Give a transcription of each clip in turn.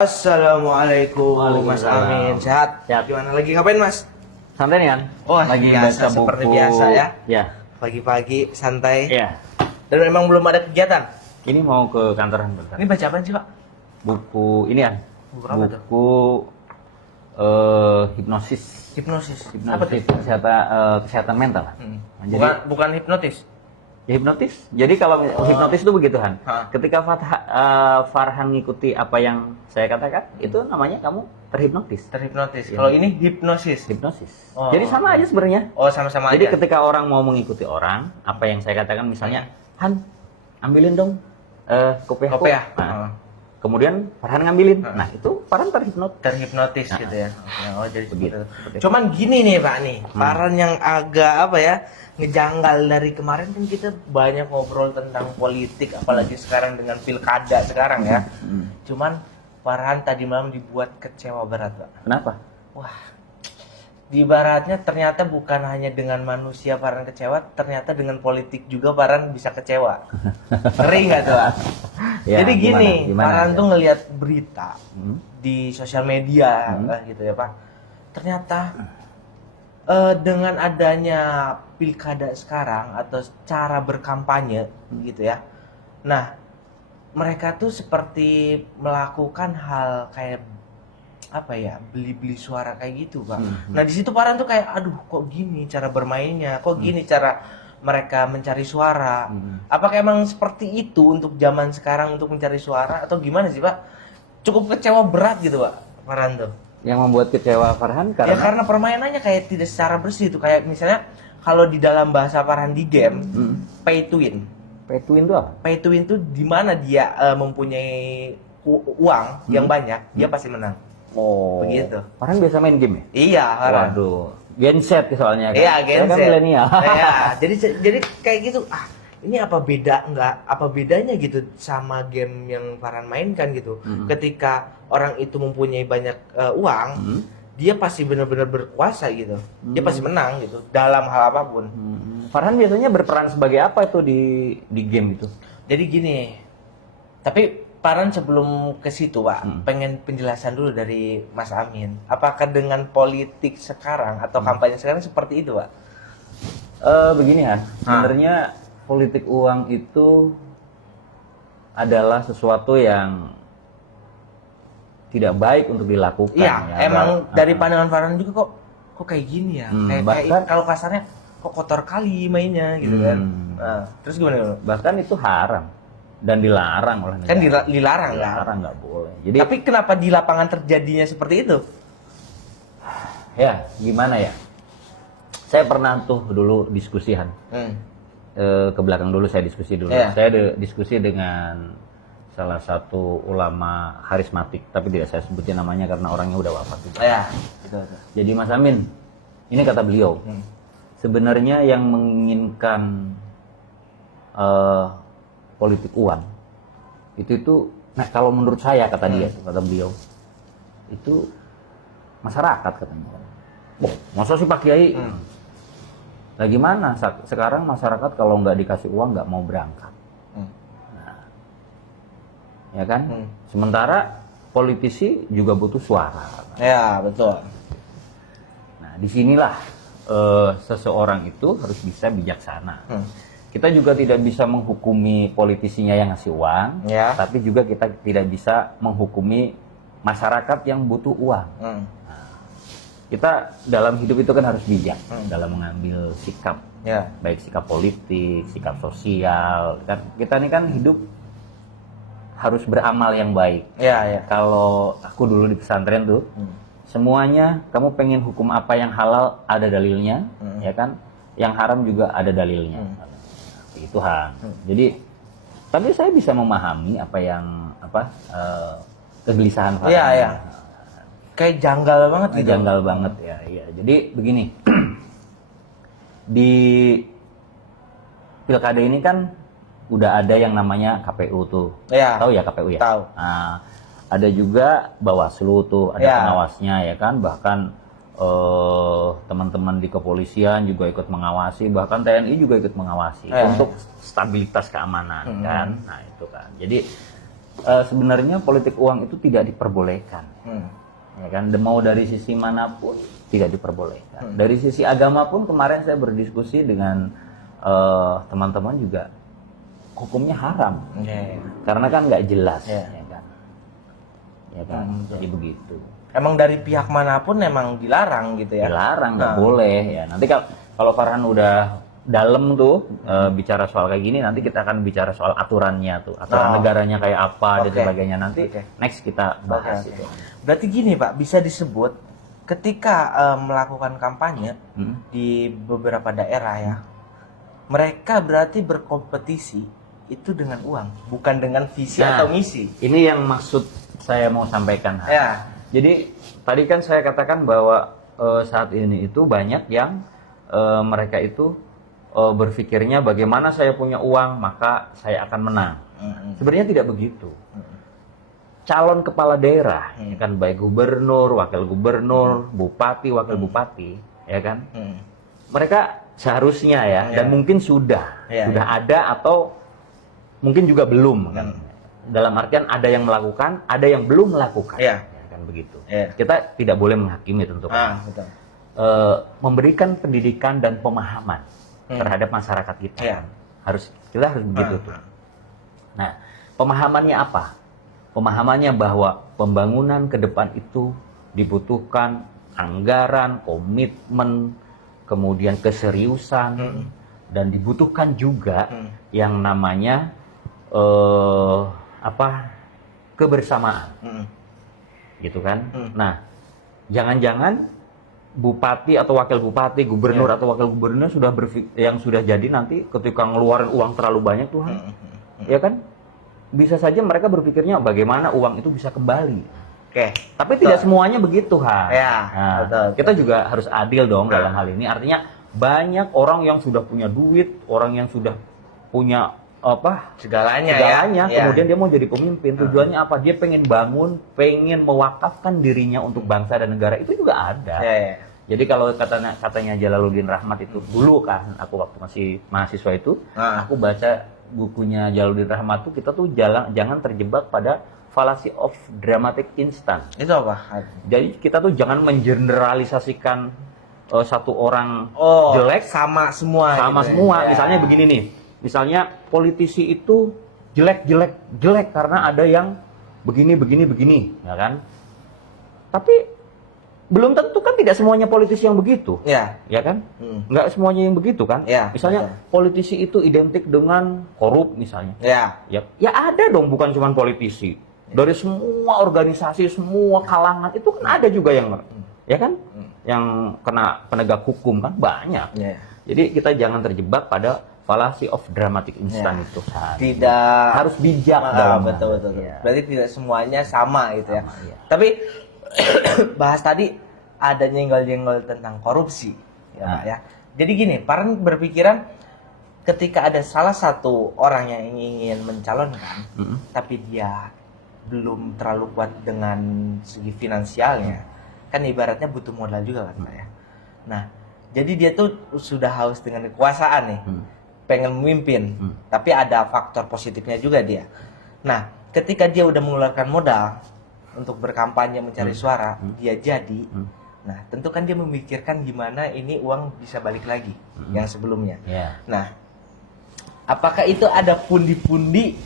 Assalamualaikum Mas Amin, sehat? Sehat. Gimana lagi ngapain Mas? Santai nih kan? Oh, lagi biasa, baca buku. seperti biasa ya. Ya. Pagi-pagi santai. Iya. Dan memang belum ada kegiatan. Ini mau ke kantoran bentar. Ini baca apaan sih Pak? Buku ini ya. Buku apa tuh? Buku hipnosis. Hipnosis. Apa tuh? Kesehatan mental. Jadi, Bukan hipnotis. ya hipnotis. Jadi kalau hipnotis itu begitu Han. Ha. Ketika Farhan ngikuti apa yang saya katakan, itu namanya kamu terhipnotis. Terhipnotis. Iya. Kalau ini hipnosis. Hipnosis. Oh. Jadi sama aja sebenarnya. Oh, sama-sama Jadi aja. ketika orang mau mengikuti orang, apa yang saya katakan misalnya, Han, ambilin dong kopiahku. Kopiah. Nah, kemudian Farhan ngambilin. Nah, itu Farhan terhipnotis. Terhipnotis Nah, gitu ya. Oh, jadi begitu. seperti itu. Cuman gini nih Pak nih, Farhan yang agak apa ya, ngejanggal dari kemarin kan kita banyak ngobrol tentang politik, apalagi sekarang dengan pilkada sekarang ya. Cuman Farhan tadi malam dibuat kecewa berat Pak. Kenapa? Wah, di baratnya ternyata bukan hanya dengan manusia Farhan kecewa, ternyata dengan politik juga Farhan bisa kecewa. Ngeri nggak tuh Pak? Ya, Jadi gini, gimana Farhan aja? tuh ngelihat berita di sosial media gitu ya Pak. Ternyata dengan adanya pilkada sekarang atau cara berkampanye gitu ya. Nah, mereka tuh seperti melakukan hal kayak apa ya, beli-beli suara kayak gitu Pak. Nah di situ Farhan tuh kayak aduh kok gini cara bermainnya, kok gini cara mereka mencari suara. Apakah emang seperti itu untuk zaman sekarang untuk mencari suara atau gimana sih Pak? Cukup kecewa berat gitu Pak Farhan tuh. Yang membuat kecewa Farhan Ya karena karena permainannya kayak tidak secara bersih tuh, kayak misalnya kalau di dalam bahasa Farhan di game pay to win. pay to win itu apa? Pay to win tuh di mana dia mempunyai uang yang banyak, dia pasti menang. Oh. Begitu. Farhan biasa main game ya? Iya, Farhan. Waduh. Genset soalnya kan. Iya, Saya genset. kan milenial. Iya, jadi kayak gitu. Ah, ini apa bedanya gitu sama game yang Farhan mainkan gitu. Ketika orang itu mempunyai banyak uang, dia pasti benar-benar berkuasa gitu. Dia pasti menang gitu dalam hal apapun. Farhan biasanya berperan sebagai apa itu di game itu? Jadi gini. Tapi Farhan sebelum ke situ, Pak, pengen penjelasan dulu dari Mas Amin. Apakah dengan politik sekarang atau kampanye sekarang seperti itu, Pak? Begini Han, sebenarnya politik uang itu adalah sesuatu yang tidak baik untuk dilakukan. Iya, ya. emang dari pandangan Farhan juga kok kayak gini ya. Kayak bahkan- kalau kasarnya kok kotor kali mainnya gitu kan. Nah, terus gimana? Bahkan itu haram dan dilarang oleh negara. Kan dilarang kan? Dilarang, nggak boleh. Jadi Tapi kenapa di lapangan terjadinya seperti itu? ya gimana ya? Saya pernah tuh dulu diskusi Han. Ke belakang dulu saya diskusi dulu. Iya. Saya diskusi dengan salah satu ulama karismatik, tapi tidak saya sebutin namanya karena orangnya udah wafat juga. Ya, betul. Jadi Mas Amin, ini kata beliau, sebenarnya yang menginginkan politik uang itu, nah kalau menurut saya kata dia, kata beliau, itu masyarakat katanya. Oh, masa sih Pak Kiai? Nah gimana? Sekarang masyarakat kalau nggak dikasih uang nggak mau berangkat. Nah, ya kan? Sementara politisi juga butuh suara. Ya, betul. Nah disinilah seseorang itu harus bisa bijaksana. Kita juga tidak bisa menghukumi politisinya yang ngasih uang, Ya. tapi juga kita tidak bisa menghukumi masyarakat yang butuh uang. Kita dalam hidup itu kan harus bijak dalam mengambil sikap, Ya. baik sikap politik, sikap sosial. Kan kita ini kan hidup harus beramal yang baik. Ya, ya. Kalau aku dulu di pesantren tuh, semuanya kamu pengen hukum apa yang halal ada dalilnya, ya kan? Yang haram juga ada dalilnya. Itu Han. Jadi, tapi saya bisa memahami apa yang kegelisahan Farhan. Iya, iya. Kayak janggal banget gitu. Janggal banget ya. Iya. Jadi begini, di pilkada ini kan udah ada yang namanya KPU tuh. Iya. Tahu ya KPU ya? Tahu. Nah, ada juga Bawaslu tuh, ada Ya. pengawasnya ya kan, bahkan teman-teman di kepolisian juga ikut mengawasi, bahkan TNI juga ikut mengawasi untuk stabilitas keamanan kan. Nah itu kan. Jadi sebenarnya politik uang itu tidak diperbolehkan. Ya kan, mau dari sisi manapun tidak diperbolehkan. Dari sisi agama pun kemarin saya berdiskusi dengan teman-teman juga hukumnya haram. Karena kan nggak jelas, ya kan. Ya kan, jadi begitu. Emang dari pihak manapun emang dilarang gitu ya? Dilarang, nggak boleh ya. Nanti kalau Farhan udah dalam tuh bicara soal kayak gini, nanti kita akan bicara soal aturannya tuh, aturan negaranya kayak apa dan sebagainya. Nanti next kita bahas itu. Berarti gini Pak, bisa disebut ketika melakukan kampanye di beberapa daerah ya, mereka berarti berkompetisi itu dengan uang, bukan dengan visi atau misi. Ini yang maksud saya mau sampaikan. Ya. Jadi tadi kan saya katakan bahwa saat ini itu banyak yang mereka itu berpikirnya bagaimana saya punya uang maka saya akan menang. Sebenarnya tidak begitu. Calon kepala daerah, ya kan, baik gubernur, wakil gubernur, bupati, wakil bupati, ya kan, mereka seharusnya ya, dan mungkin sudah ada atau mungkin juga belum, kan. Dalam artian ada yang melakukan, ada yang belum melakukan, ya kan begitu. Kita tidak boleh menghakimi tentu. Betul. Memberikan pendidikan dan pemahaman terhadap masyarakat kita, kita harus begitu tuh. Nah, pemahamannya apa? Pemahamannya bahwa pembangunan ke depan itu dibutuhkan anggaran, komitmen, kemudian keseriusan, dan dibutuhkan juga yang namanya kebersamaan, gitu kan? Nah, jangan-jangan bupati atau wakil bupati, gubernur atau wakil gubernur yang sudah jadi nanti ketika ngeluarin uang terlalu banyak Tuhan, ya kan? Bisa saja mereka berpikirnya bagaimana uang itu bisa kembali. Tapi tidak semuanya begitu, betul. Kita juga harus adil dong dalam hal ini. Artinya banyak orang yang sudah punya duit, orang yang sudah punya segalanya, kemudian dia mau jadi pemimpin. Tujuannya apa? Dia pengen bangun, pengen mewakafkan dirinya untuk bangsa dan negara. Itu juga ada. Jadi kalau katanya Jalaluddin Rahmat itu dulu kan, aku waktu masih mahasiswa itu, aku baca bukunya Jalaluddin Rahmat tuh, kita tuh jangan terjebak pada fallacy of dramatic instant. Itu apa? Jadi kita tuh jangan mengeneralisasikan satu orang jelek sama semua. Misalnya begini nih. Misalnya politisi itu jelek karena ada yang begini, ya kan? Tapi belum tentu kan tidak semuanya politisi yang begitu, ya kan? Nggak semuanya yang begitu kan? Misalnya politisi itu identik dengan korup misalnya. Ya ada dong, bukan cuma politisi. Dari semua organisasi, semua kalangan itu kan ada juga yang, ya kan? Yang kena penegak hukum kan banyak. Jadi kita jangan terjebak pada fallacy of dramatic instant itu kan. Tidak harus bijak. Betul. Berarti tidak semuanya sama gitu ya. Tapi bahas tadi ada nyenggol-nyenggol tentang korupsi, ya. Jadi gini, Farhan berpikiran ketika ada salah satu orang yang ingin mencalonkan, tapi dia belum terlalu kuat dengan segi finansialnya, kan ibaratnya butuh modal juga kan, Pak ya. Nah, jadi dia tuh sudah haus dengan kekuasaan nih, pengen memimpin, tapi ada faktor positifnya juga dia. Nah, ketika dia udah mengeluarkan modal untuk berkampanye mencari suara, dia jadi. Nah, tentu kan dia memikirkan gimana ini uang bisa balik lagi yang sebelumnya. Nah, apakah itu ada pundi-pundi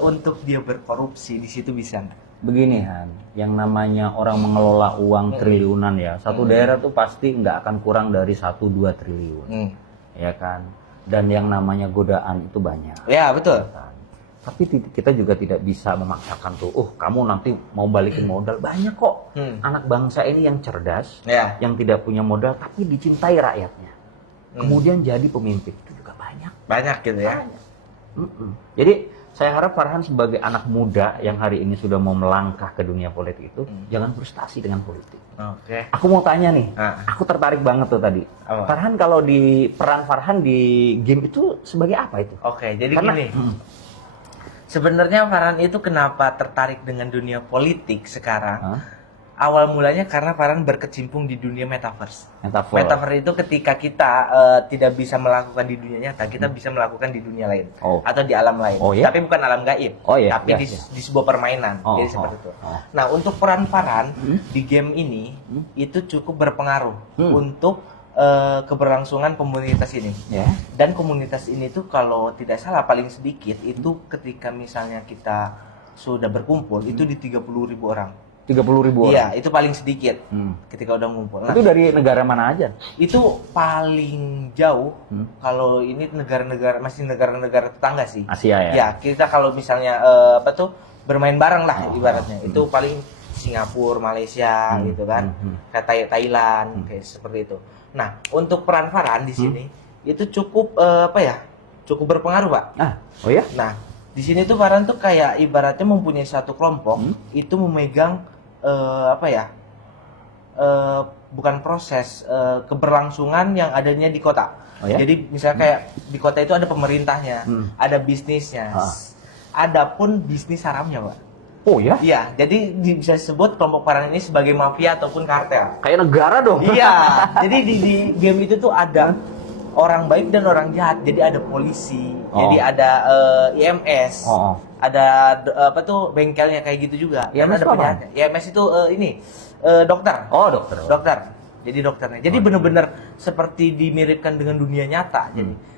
untuk dia berkorupsi di situ bisa nggak? Begini Han, yang namanya orang mengelola uang triliunan ya, satu daerah tuh pasti nggak akan kurang dari 1-2 triliun, ya kan? Dan yang namanya godaan itu banyak. Ya betul. Kan? Tapi kita juga tidak bisa memaksakan tuh, kamu nanti mau balikin modal. Banyak kok anak bangsa ini yang cerdas, yang tidak punya modal tapi dicintai rakyatnya, kemudian jadi pemimpin, itu juga banyak. Banyak gitu ya. Jadi saya harap Farhan sebagai anak muda yang hari ini sudah mau melangkah ke dunia politik itu jangan frustasi dengan politik. Aku mau tanya nih, aku tertarik banget tuh tadi. Farhan kalau di peran Farhan di game itu sebagai apa itu? Jadi gini. Sebenarnya Farhan itu kenapa tertarik dengan dunia politik sekarang? awal mulanya karena Farhan berkecimpung di dunia metaverse. Metaverse itu ketika kita tidak bisa melakukan di dunia nyata, kita bisa melakukan di dunia lain atau di alam lain. Oh, ya? Tapi bukan alam gaib, tapi di sebuah permainan. Jadi seperti itu. Nah, untuk peran Farhan di game ini itu cukup berpengaruh untuk keberlangsungan komunitas ini. Dan komunitas ini tuh kalau tidak salah paling sedikit itu ketika misalnya kita sudah berkumpul itu di 30.000 orang. 30.000 orang? Iya, itu paling sedikit ketika udah ngumpul. Itu dari negara mana aja? Itu paling jauh, kalau ini negara-negara, masih negara-negara tetangga sih. Asia ya? Ya, kita kalau misalnya bermain bareng lah ibaratnya. Itu paling Singapura, Malaysia gitu kan. Kayak Thailand, kayak seperti itu. Nah, untuk peran Farhan di sini, itu cukup, cukup berpengaruh, Pak. Oh ya? Nah, di sini tuh Farhan tuh kayak ibaratnya mempunyai satu kelompok itu memegang bukan proses keberlangsungan yang adanya di kota. Jadi misalnya kayak di kota itu ada pemerintahnya, ada bisnisnya, ada pun bisnis haramnya, Pak. Oh ya? Iya, jadi bisa disebut kelompok Farhan ini sebagai mafia ataupun kartel. Kayak negara dong. Iya, jadi di game itu tuh ada orang baik dan orang jahat. Jadi ada polisi, jadi ada IMS, ada bengkelnya kayak gitu juga. IMS ada penjahatnya. IMS itu dokter. Dokter. Jadi dokternya. Jadi benar-benar seperti dimiripkan dengan dunia nyata.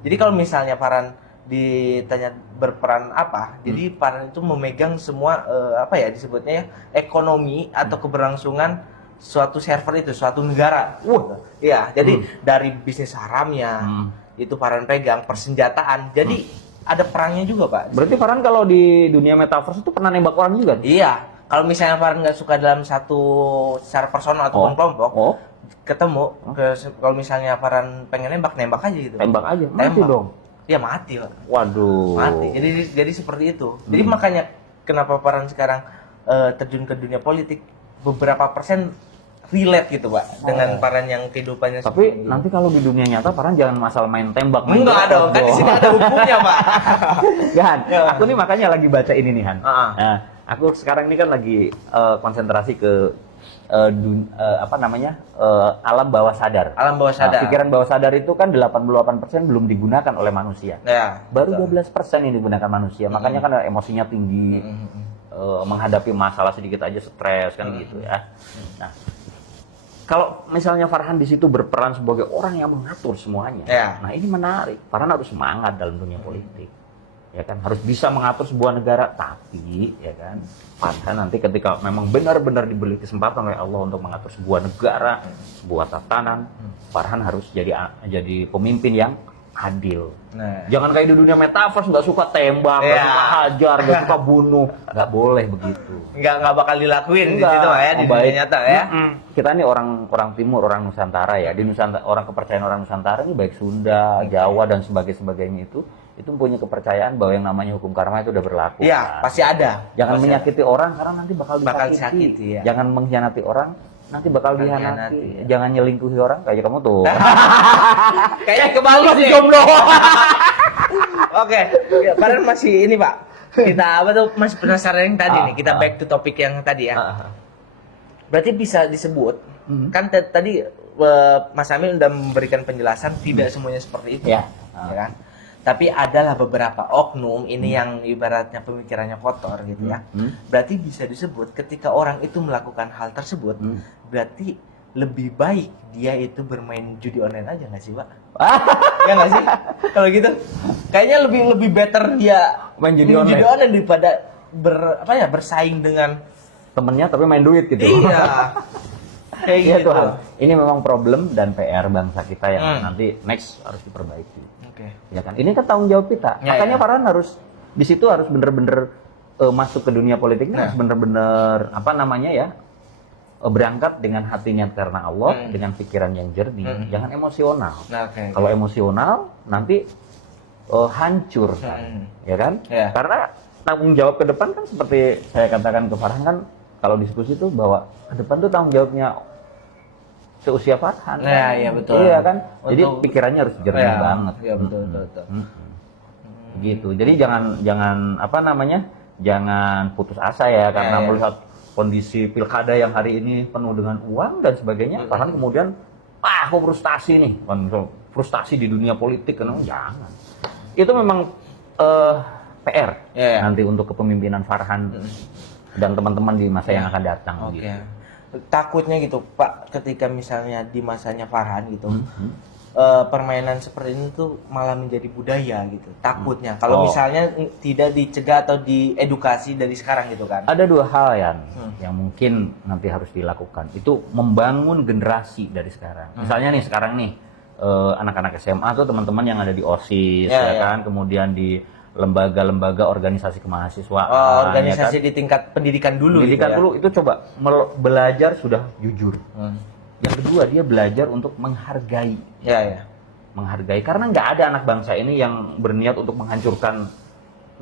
Jadi kalau misalnya Farhan ditanya berperan apa, jadi Farhan itu memegang semua disebutnya ya ekonomi atau keberlangsungan suatu server itu, suatu negara. Iya, jadi dari bisnis haramnya itu Farhan pegang, persenjataan. Jadi ada perangnya juga, Pak. Berarti Farhan kalau di dunia metaverse itu pernah nembak orang juga? Iya. Kalau misalnya Farhan nggak suka dalam satu secara personal ataupun kelompok, ketemu, kalau misalnya Farhan pengen nembak aja gitu. Tembak aja, mati dong. Iya mati, Pak. Waduh. Mati. Jadi seperti itu. Jadi makanya kenapa Farhan sekarang terjun ke dunia politik, beberapa persen relate gitu, Pak, dengan Farhan yang kehidupannya. Tapi nanti kalau di dunia nyata Farhan jangan masalah main tembak. Enggak dong, kan di sini ada hukumnya, Pak. Han, aku nih makanya lagi baca ini nih, Han. Nah, aku sekarang ini kan lagi konsentrasi ke alam bawah sadar. Alam bawah sadar. Pikiran bawah sadar itu kan 88% belum digunakan oleh manusia. Ya, baru 12% yang digunakan manusia. Makanya kan emosinya tinggi. Menghadapi masalah sedikit aja stres kan gitu ya. Nah, kalau misalnya Farhan di situ berperan sebagai orang yang mengatur semuanya. Nah, ini menarik. Farhan harus semangat dalam dunia politik. Ya kan, harus bisa mengatur sebuah negara, tapi ya kan, Farhan nanti ketika memang benar-benar diberi kesempatan oleh Allah untuk mengatur sebuah negara, sebuah tatanan, Farhan harus jadi pemimpin yang adil. Jangan kayak di dunia metaverse, nggak suka tembak, nggak suka hajar, nggak suka bunuh, nggak boleh begitu. Nggak bakal dilakuin di situ ya, di dunia nyata ya. Kita ini orang timur, orang Nusantara ya, di Nusantara, orang kepercayaan orang Nusantara ini baik Sunda, Jawa dan sebagainya itu punya kepercayaan bahwa yang namanya hukum karma itu udah berlaku. Iya, pasti ada. Jangan menyakiti orang karena nanti bakal disakiti. Ya. Jangan mengkhianati orang, nanti bakal dihianati. Jangan nyelingkuhi orang kayak kamu tuh. Kayaknya kebalik sih. Jomblo. Oke, Farhan masih ini, Pak. Kita masih penasaran yang tadi nih. Kita back to topik yang tadi ya. Berarti bisa disebut kan tadi Mas Amil udah memberikan penjelasan tidak semuanya seperti itu. Ya kan? Tapi adalah beberapa oknum ini yang ibaratnya pemikirannya kotor gitu ya. Berarti bisa disebut ketika orang itu melakukan hal tersebut, berarti lebih baik dia itu bermain judi online aja nggak sih, Pak? Ya nggak sih? Kalau gitu, kayaknya lebih better dia main judi online daripada bersaing dengan temennya tapi main duit gitu. Iya. Kayak gitu. Ini memang problem dan PR bangsa kita yang nanti next harus diperbaiki. Ya kan, ini kan tanggung jawab kita. Makanya Farhan harus di situ harus bener-bener masuk ke dunia politiknya, harus bener-bener berangkat dengan hatinya karena Allah, dengan pikiran yang jernih, jangan emosional. Kalau emosional nanti hancur, kan? Ya kan? Karena tanggung jawab ke depan kan seperti saya katakan ke Farhan kan, kalau diskusi itu bahwa ke depan tuh tanggung jawabnya seusia Farhan. Iya betul. Iya kan. Jadi pikirannya harus jernih banget. Iya betul. Gitu. Jadi jangan jangan putus asa ya karena melihat kondisi pilkada yang hari ini penuh dengan uang dan sebagainya, Farhan kemudian aku frustasi nih, frustasi di dunia politik, kan jangan. Itu memang PR nanti untuk kepemimpinan Farhan dan teman-teman di masa yang akan datang. Oke. Gitu. Takutnya gitu Pak, ketika misalnya di masanya Farhan gitu, permainan seperti ini tuh malah menjadi budaya gitu. Takutnya kalau misalnya tidak dicegah atau diedukasi dari sekarang gitu kan. Ada dua hal yang mungkin nanti harus dilakukan. Itu membangun generasi dari sekarang. Misalnya nih sekarang nih anak-anak SMA tuh teman-teman yang ada di OSIS kan, kemudian di lembaga-lembaga organisasi kemahasiswaan. Organisasi di tingkat pendidikan dulu. Pendidikan gitu dulu itu coba belajar sudah jujur. Yang kedua dia belajar untuk menghargai. Menghargai, karena nggak ada anak bangsa ini yang berniat untuk menghancurkan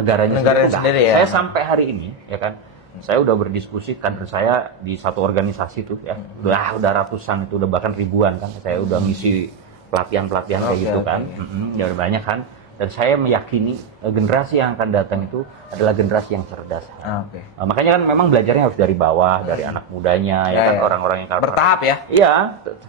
negaranya sendiri. Saya sampai hari ini ya kan, saya udah berdiskusi kader saya di satu organisasi tuh ya, udah ratusan itu, udah bahkan ribuan kan, saya udah ngisi pelatihan kayak gitu kan. Ya udah banyak kan. Dan saya meyakini generasi yang akan datang itu adalah generasi yang cerdas. Makanya kan memang belajarnya harus dari bawah, dari anak mudanya, ya kan, orang-orang yang bertahap ya. Iya,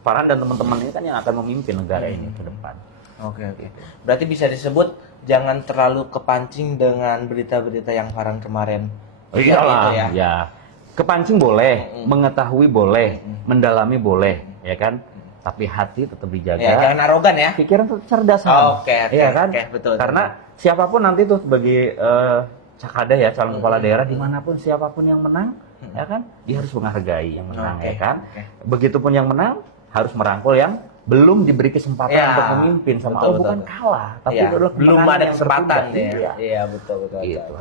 Farhan dan teman-teman ini kan yang akan memimpin negara ini ke depan. Oke. Berarti bisa disebut jangan terlalu kepancing dengan berita-berita yang Farhan kemarin. Iyalah, ya. Kepancing boleh, mengetahui boleh, mendalami boleh, ya kan? Tapi hati tetap dijaga. Jangan arogan ya. Pikiran tetap cerdas. Iya kan? Betul. Karena siapapun nanti tuh sebagai cakada ya, calon kepala daerah, dimanapun siapapun yang menang, ya kan, dia harus menghargai yang menang, ya kan. Begitupun yang menang harus merangkul yang belum diberi kesempatan untuk memimpin sama Allah, bukan kalah, tapi itu adalah belum ada kesempatan ya. Iya, betul. Gitu.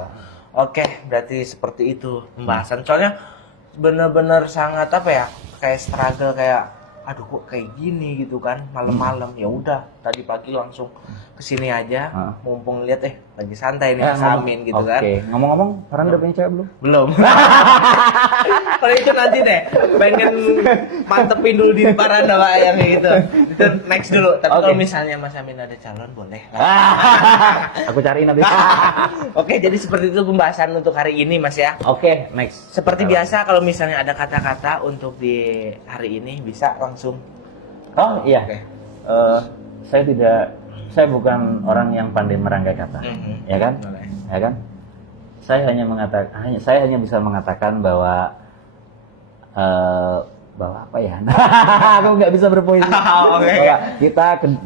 Oke, berarti seperti itu pembahasan. Soalnya benar-benar sangat kayak struggle, kayak aduh kok kayak gini gitu kan, malam-malam. Ya udah tadi pagi langsung kesini aja, mumpung lihat lagi santai nih Amin gitu kan. Ngomong-ngomong, Farhan udah punya cewek belum? Kalau itu nanti deh, pengen mantepin dulu di Farhan Pak yang gitu. Itu next dulu. Tapi kalau misalnya Mas Amin ada calon boleh. Aku cariin nanti. Oke, jadi seperti itu pembahasan untuk hari ini Mas ya. Oke, next. Seperti biasa kalau misalnya ada kata-kata untuk di hari ini bisa langsung. Oh iya. Saya bukan orang yang pandai merangkai kata, ya kan? Ya kan? Saya hanya bisa mengatakan bahwa apa ya? Aku nggak bisa berpoinsi.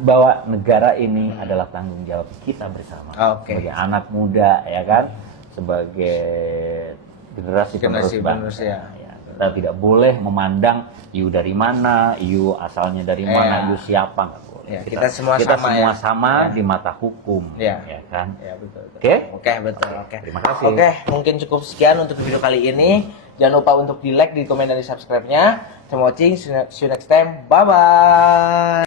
Bahwa negara ini adalah tanggung jawab kita bersama. Sebagai anak muda, ya kan? Sebagai generasi penerus ya. Kita tidak boleh memandang you dari mana, you asalnya dari mana, you siapa, nggak boleh. Kita semua sama di mata hukum, ya kan? Betul. Oke, betul. Terima kasih. Oke, mungkin cukup sekian untuk video kali ini. Jangan lupa untuk di like, di komen, dan di subscribe-nya. Thanks for watching. See you next time. Bye bye.